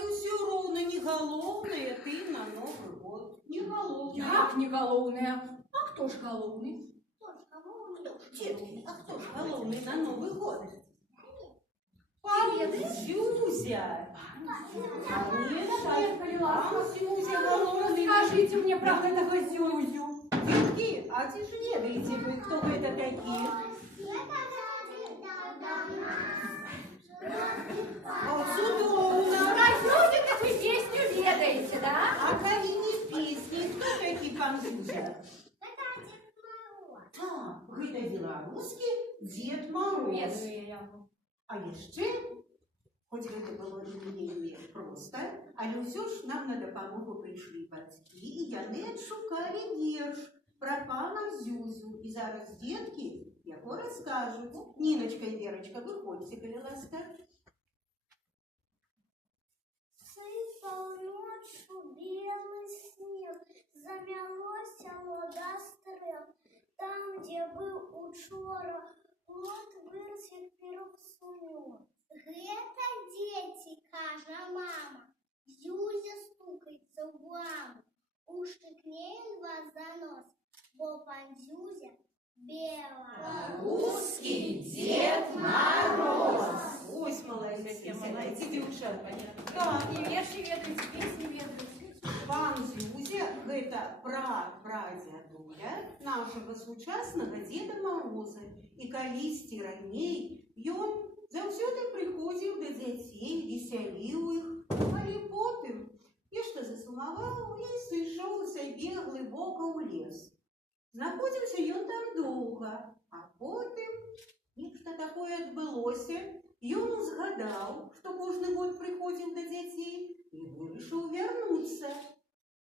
але ўсё роўна не галоўнае ты на Новы год. Не галоўнае. Як не галоўнае? А хто ж галоўны? Детки, а хто ж галоўны на Новы год? Пан Зюзя. Зюзя галоўны. Скажите мне про гэтага Зюзю. Детки, а ці ж ведаеце вы, хто гэта такі? Цудоўна. Про Зюзю так вы песню ведаеце, да? А калі не песні, хто такі пан Зюзя? Так, гэта беларускі Дед Мороз. Ведаю я яго. А яшчэ, хоць гэта было не вельмі проста, але ўсё ж нам на дапамогу прыйшлі бацькі, і яны адшукалі верш пра пана Зюзю. І зараз дзеткі яго раскажуць. Ніночка і Верочка, выходзьце, калі ласка. Сыпал ночью белый снег, замяло село до стрел. Там, где был учора, плод вырос, як пирог сумел. Гэта дети, кажа мама, Зюзя стукается в ламу. Ушикнеет глаза нос, бо пан Зюзя Белорусский Дед Мороз. Ось молодцы, молодцы, девчата. Так, І верші ведаеце, песні ведаеце. пан Зюзя – гэта прадзядуля нашага сучаснага Деда Мороза. І калісьці раней ён заўсёды прыходзіў да дзяцей, весяліў іх, але потым нешта засумаваў і сышоў сабе глыбока ў лес. Знаходзіўся ён там доўга, а потым нешта такое адбылося. Ён узгадаў, што кожны год